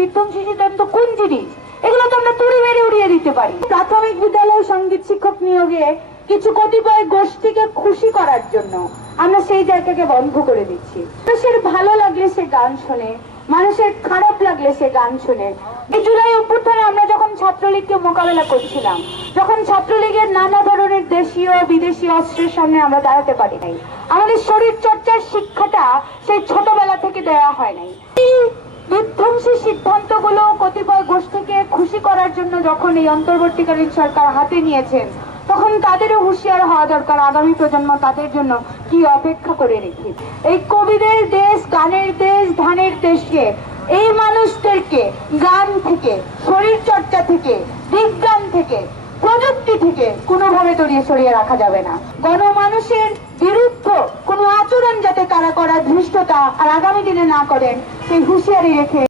বিধ্বংসী সিদ্ধান্ত কোন জিনিস, এগুলো তো আমরা তুড়ি মেরে উড়িয়ে দিতে পারি। প্রাথমিক বিদ্যালয়ে সঙ্গীত শিক্ষক নিয়োগে কিছু কতিপয় গোষ্ঠীকে খুশি করার জন্য আমরা সেই জায়গাকে বন্ধ করে দিচ্ছি। মানুষের ভালো লাগলে সে গান শোনে, মানুষের খারাপ লাগলে সে গান শোনে। এই জুলাই অভ্যুত্থানে আমরা যখন ছাত্রলীগকে মোকাবেলা করছিলাম, যখন ছাত্রলীগের নানা ধরনের দেশীয় বিদেশি অস্ত্রের সামনে আমরা দাঁড়াতে পারি নাই, আমাদের শরীর চর্চার শিক্ষাটা সেই ছোটবেলা থেকে দেওয়া হয় নাই। এই বিধ্বংসী সিদ্ধান্তগুলো কতিপয় গোষ্ঠীকে খুশি করার জন্য যখন এই অন্তর্বর্তীকালীন সরকার হাতে নিয়েছেন, তখন তাদেরও হুঁশিয়ার হওয়া দরকার আগামী প্রজন্ম তাদের জন্য কি অপেক্ষা করে রেখে। এই কবিদের দেশ, গানের দেশ, ধানের দেশকে, এই মানুষদেরকে গান থেকে, শরীর চর্চা থেকে, বিজ্ঞান থেকে, প্রযুক্তি থেকে কোনোভাবে সরিয়ে রাখা যাবে না। গণমানুষের বিরুদ্ধে কোনো আচরণ যাতে তারা করার ধৃষ্টতা আর আগামী দিনে না করেন, সেই হুঁশিয়ারি রেখে